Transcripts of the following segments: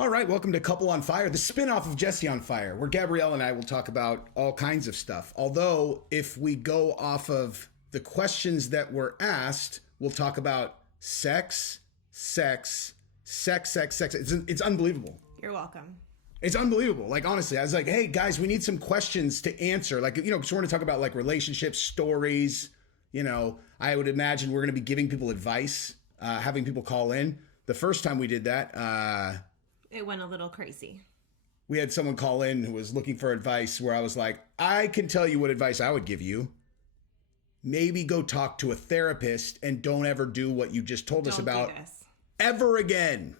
All right, welcome to Couple on Fire, the spin-off of Jesse on Fire, where Gabrielle and I will talk about all kinds of stuff. Although, if we go off of the questions that were asked, we'll talk about sex. It's unbelievable. You're welcome. It's unbelievable. Like, honestly, I was like, hey, guys, we need some questions to answer. Like, you know, because we're going to talk about, like, relationships, stories. You know, I would imagine we're going to be giving people advice, having people call in. The first time we did that, it went a little crazy. we had someone call in who was looking for advice where I was like, I can tell you what advice I would give you. Maybe go talk to a therapist and don't ever do what you just told us Don't about do this. ever again.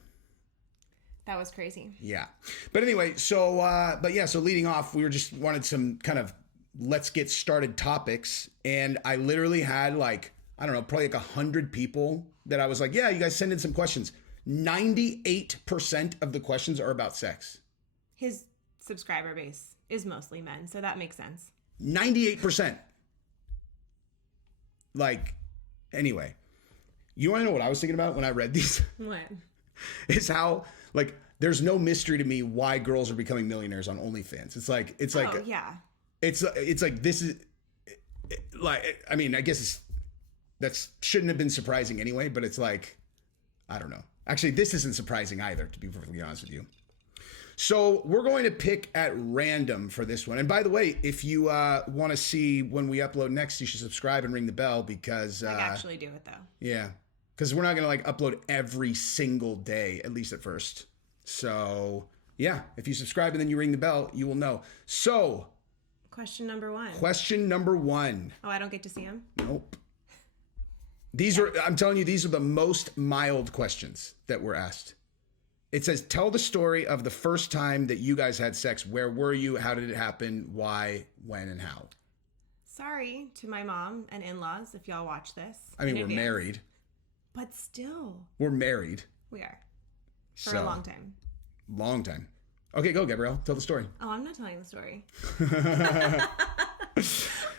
That was crazy. Yeah. But anyway, so leading off, we just wanted some kind of let's get started topics. And I literally had like, I don't know, probably like 100 people that I was like, yeah, you guys send in some questions. 98% of the questions are about sex. His subscriber base is mostly men, so that makes sense. 98%. Like, anyway, you want to know what I was thinking about when I read these? What? Is how, like, there's no mystery to me why girls are becoming millionaires on OnlyFans. It's like, Oh, yeah. it's like, this is like, I mean, I guess that shouldn't have been surprising anyway, but it's like, I don't know. Actually, this isn't surprising either, to be perfectly honest with you. So we're going to pick at random for this one. And by the way, if you want to see when we upload next, you should subscribe and ring the bell because... I'd actually do it, though. Yeah. Because we're not going to like upload every single day, at least at first. So yeah, if you subscribe and then you ring the bell, you will know. So... Question number one. Oh, I don't get to see him? Nope. I'm telling you, these are the most mild questions that were asked. It says, tell the story of the first time that you guys had sex. Where were you? How did it happen? Why, when, and how? Sorry to my mom and in-laws if y'all watch this. I mean, in we're advance. married. But still. We're married. We are. For a long time. Long time. Okay, go, Gabrielle. Tell the story. Oh, I'm not telling the story.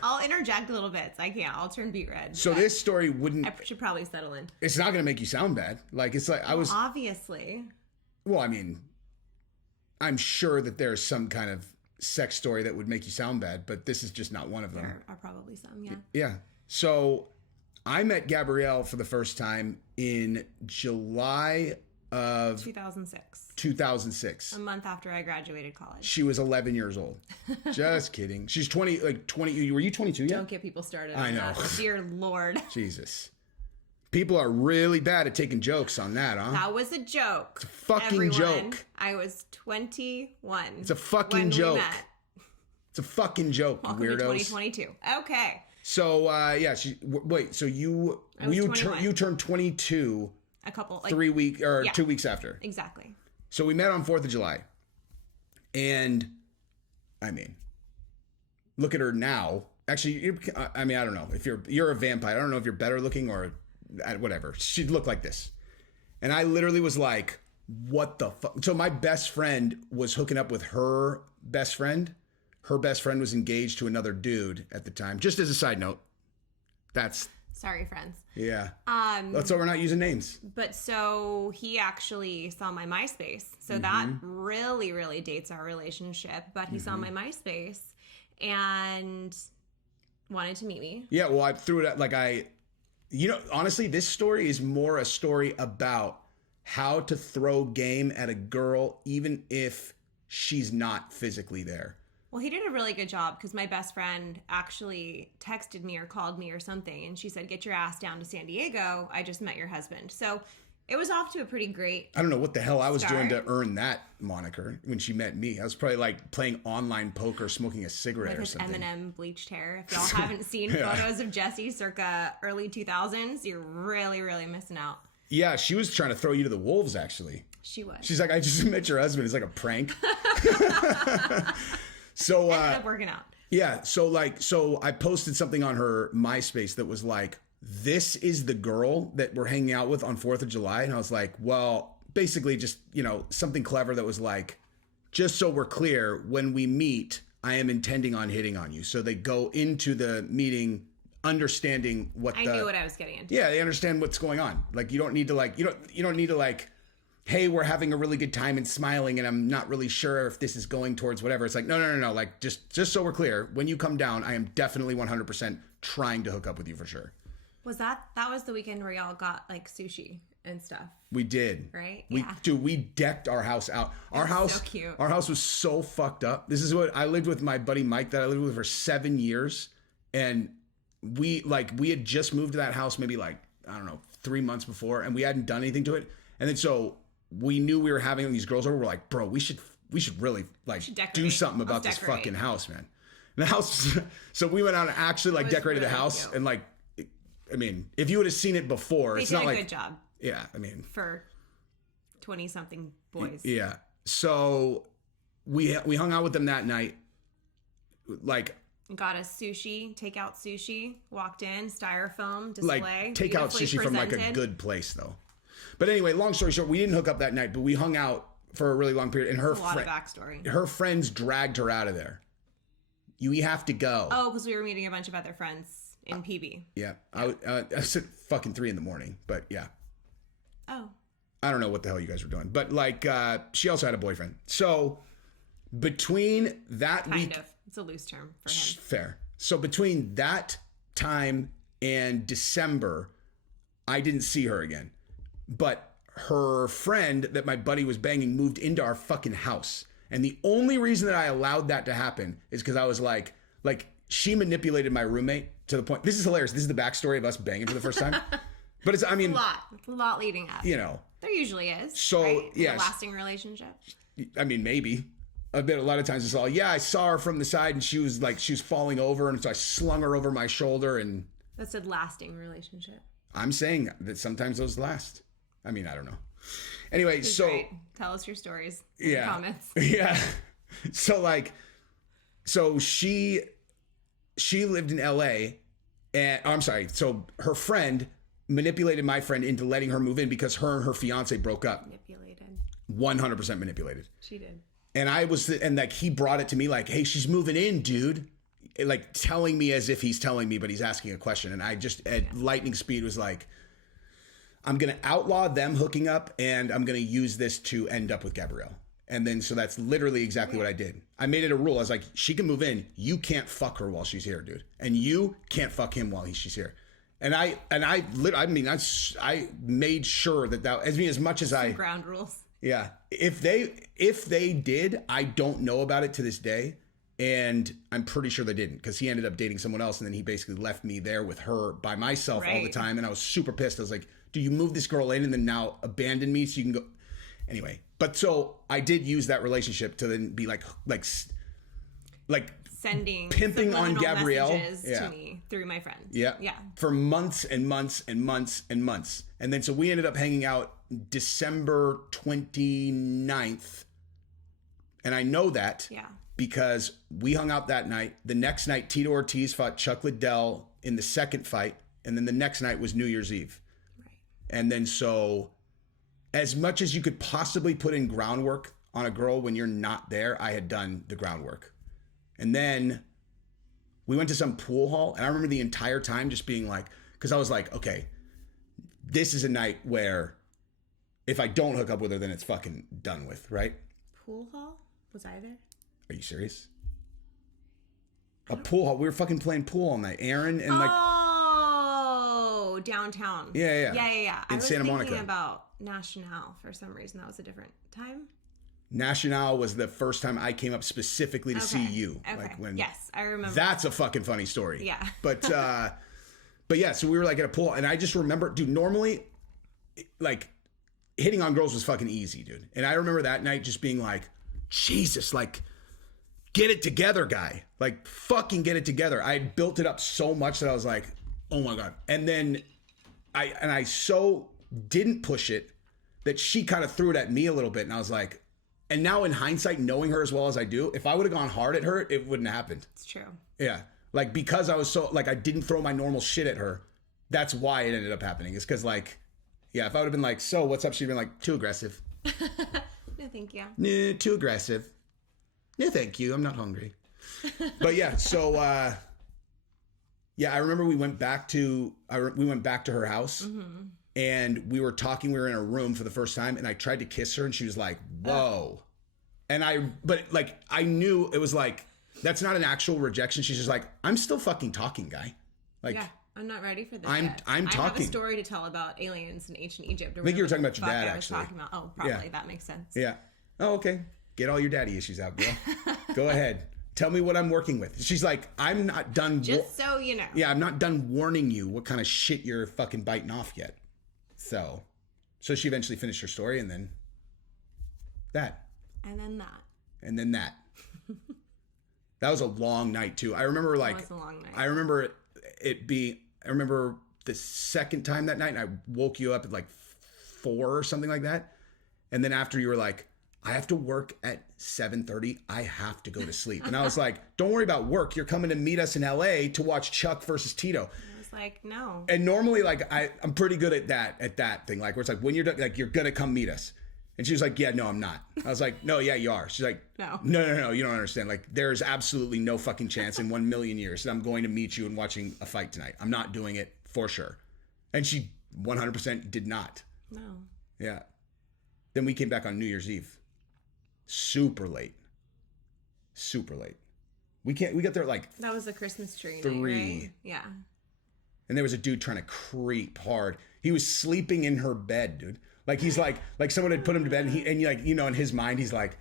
I'll interject little bits. I can't. I'll turn beet red. So this story wouldn't... I should probably settle in. It's not going to make you sound bad. Like, it's like, Obviously. Well, I mean, I'm sure that there's some kind of sex story that would make you sound bad, but this is just not one of them. There are probably some, yeah. Yeah. So I met Gabrielle for the first time in July of 2006. A month after I graduated college. She was 11 years old. Just kidding. She's 20. Were you 22 yet? Don't get people started on I know. that. Dear Lord. Jesus. People are really bad at taking jokes on that, huh? That was a joke. It's a fucking joke. I was 21. It's a fucking joke. It's a fucking joke, Welcome weirdos. to 2022. Okay. So, yeah, so you turned 22 a couple, 2 weeks after. Exactly. So we met on 4th of July. And, I mean, look at her now. Actually, I mean, I don't know. If you're a vampire, I don't know if you're better looking or whatever. She'd look like this. And I literally was like, what the fuck? So my best friend was hooking up with her best friend. Her best friend was engaged to another dude at the time. Just as a side note. Sorry, friends. Yeah. That's why we're not using names. But so he actually saw my MySpace. So that really, really dates our relationship. But he saw my MySpace and wanted to meet me. Yeah, well, I threw it out honestly, this story is more a story about how to throw game at a girl even if she's not physically there. Well, he did a really good job because my best friend actually texted me or called me or something. And she said, get your ass down to San Diego. I just met your husband. So it was off to a pretty great I don't know what the hell I was doing to earn that moniker when she met me. I was probably like playing online poker, smoking a cigarette or something. Eminem bleached hair. If y'all haven't seen photos of Jesse circa early 2000s, you're really, really missing out. Yeah, she was trying to throw you to the wolves, actually. She was. She's like, I just met your husband. It's like a prank. So ended up working out. Yeah, so I posted something on her MySpace that was like, this is the girl that we're hanging out with on 4th of July. And I was like, well, basically just, something clever that was like, just so we're clear, when we meet, I am intending on hitting on you. So they go into the meeting understanding what I knew what I was getting into. Yeah, they understand what's going on. Like, you don't need to hey, we're having a really good time and smiling, and I'm not really sure if this is going towards whatever. It's like, no. Like, just so we're clear, when you come down, I am definitely 100% trying to hook up with you for sure. Was that was the weekend where y'all got like sushi and stuff? We did. Right? We decked our house out. Our house, so cute. Our house was so fucked up. This is what I lived with my buddy Mike that I lived with for 7 years. And we had just moved to that house maybe like, I don't know, 3 months before, and we hadn't done anything to it. And then so we knew we were having these girls over. We're like, bro, we should really like do something about this fucking house, man. And the house. So we went out and actually like decorated really the house cute. And like, I mean, if you would have seen it before, it's not like a good job. Yeah, I mean, for 20-something boys. Yeah. So we hung out with them that night. Like, got a takeout sushi, walked in, styrofoam display. Like takeout sushi from like a good place though. But anyway, long story short, we didn't hook up that night, but we hung out for a really long period. And a lot of backstory. Her friends dragged her out of there. We have to go. Oh, because we were meeting a bunch of other friends in PB. Yeah. I was at fucking 3 a.m, but yeah. Oh. I don't know what the hell you guys were doing, but like, she also had a boyfriend. So between that week. Kind of. It's a loose term for him. Fair. So between that time and December, I didn't see her again. But her friend that my buddy was banging moved into our fucking house. And the only reason that I allowed that to happen is because I was like she manipulated my roommate to the point. This is hilarious. This is the backstory of us banging for the first time. But it's, I mean, it's a lot leading up. You know, there usually is. So right? Yeah, a lasting relationship. I mean, maybe. A lot of times it's all, yeah, I saw her from the side and she was falling over, and so I slung her over my shoulder. And that's a lasting relationship. I'm saying that sometimes those last. I mean, I don't know. Anyway, so great. Tell us your stories in the comments. Yeah. So she lived in LA, and I'm sorry. So her friend manipulated my friend into letting her move in because her and her fiance broke up. Manipulated. 100% manipulated. She did. And like he brought it to me like, hey, she's moving in, dude. Like telling me as if he's telling me, but he's asking a question. And I just at lightning speed was like, I'm going to outlaw them hooking up, and I'm going to use this to end up with Gabrielle. And then, so that's literally exactly what I did. I made it a rule. I was like, she can move in. You can't fuck her while she's here, dude. And you can't fuck him while she's here. And I made sure that as much as I ground rules. Yeah. If they did, I don't know about it to this day. And I'm pretty sure they didn't, because he ended up dating someone else. And then he basically left me there with her by myself all the time. And I was super pissed. I was like, do you move this girl in and then now abandon me so you can go? Anyway, but so I did use that relationship to then be like sending pimping on Gabrielle to me through my friends. Yeah. Yeah. For months and months and months and months. And then so we ended up hanging out December 29th. And I know that because we hung out that night. The next night, Tito Ortiz fought Chuck Liddell in the second fight. And then the next night was New Year's Eve. Right. And then so as much as you could possibly put in groundwork on a girl when you're not there, I had done the groundwork. And then we went to some pool hall, and I remember the entire time just being like, because I was like, okay, this is a night where if I don't hook up with her, then it's fucking done with, right? Pool hall? Was I there? Are you serious? A pool hall. We were fucking playing pool all night. Aaron and like... Oh, downtown. Yeah. I was Santa Monica. Thinking about National for some reason. That was a different time. National was the first time I came up specifically to see you. Okay. Like when, yes, I remember. That's a fucking funny story. Yeah. But yeah, so we were like at a pool, and I just remember, dude, normally, like, hitting on girls was fucking easy, dude. And I remember that night just being like, Jesus, like, get it together, guy. Like, fucking get it together. I had built it up so much that I was like, oh my God. And then I so didn't push it that she kind of threw it at me a little bit, and I was like, and now in hindsight, knowing her as well as I do, if I would have gone hard at her, it wouldn't have happened. It's true. Yeah. Like, because I was so, like, I didn't throw my normal shit at her. That's why it ended up happening. It's because, like, yeah, if I would have been like, so what's up? She'd been like, too aggressive. No, thank you. Nah, too aggressive. No, thank you. I'm not hungry. But yeah, so, yeah, I remember we went back to her house, and we were talking. We were in a room for the first time, and I tried to kiss her, and she was like, "Whoa," and I knew it was like that's not an actual rejection. She's just like, "I'm still fucking talking, guy." Like, yeah. I'm not ready for this I'm yet. talking. I have a story to tell about aliens in ancient Egypt. I think you were talking about your dad, I was actually. talking about. Oh, probably. Yeah. That makes sense. Yeah. Oh, okay. Get all your daddy issues out, girl. Go ahead. Tell me what I'm working with. She's like, I'm not done. Just so you know. Yeah, I'm not done warning you what kind of shit you're fucking biting off yet. So she eventually finished her story, and then that. And then that. And then that. That was a long night too. I remember It was a long night. I remember I remember the second time that night, and I woke you up at like 4 or something like that. And then after, you were like, I have to work at 7:30. I have to go to sleep. And I was like, don't worry about work. You're coming to meet us in LA to watch Chuck versus Tito. I was like, no. And normally, like, I'm pretty good at that thing. Like, where it's like, when you're done, like, you're going to come meet us. And she was like, yeah, no, I'm not. I was like, no, yeah, you are. She's like, no, you don't understand. Like, there's absolutely no fucking chance in 1 million years that I'm going to meet you and watching a fight tonight. I'm not doing it for sure. And she 100% did not. No. Yeah. Then we came back on New Year's Eve. Super late. We got there at like That was the Christmas tree. 3. Night, right? Yeah. And there was a dude trying to creep hard. He was sleeping in her bed, dude. Like, he's like someone had put him to bed, and like, you know, in his mind, he's like,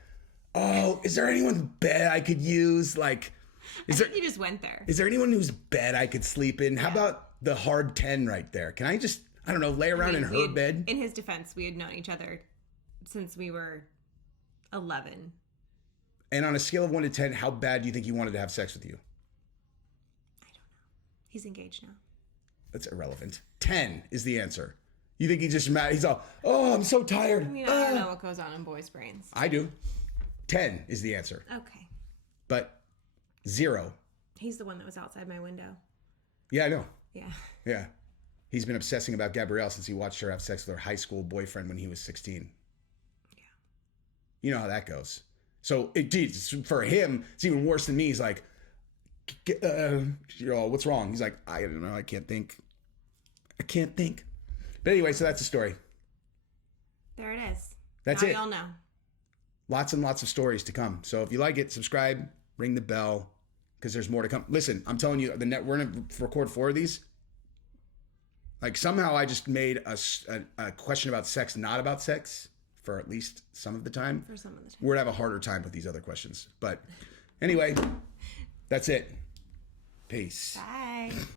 oh, is there anyone's bed I could use? Like, I think he just went there. Is there anyone whose bed I could sleep in? How about the hard 10 right there? Can I just, I don't know, lay around in her bed? In his defense, we had known each other since we were 11. And on a scale of 1 to 10, how bad do you think he wanted to have sex with you? I don't know. He's engaged now. That's irrelevant. 10 is the answer. You think he's just mad? He's all, oh, I'm so tired. I mean, I don't know what goes on in boys' brains. I do. 10 is the answer. Okay. But 0. He's the one that was outside my window. Yeah, I know. Yeah. Yeah. He's been obsessing about Gabrielle since he watched her have sex with her high school boyfriend when he was 16. Yeah. You know how that goes. So, for him, it's even worse than me. He's like, what's wrong? He's like, I don't know. I can't think. But anyway, so that's the story. There it is. That's now it. Y'all know. Lots and lots of stories to come. So if you like it, subscribe, ring the bell, because there's more to come. Listen, I'm telling you, we're going to record 4 of these. Like, somehow I just made a question about sex not about sex for at least some of the time. For some of the time. We're going to have a harder time with these other questions. But anyway, that's it. Peace. Bye.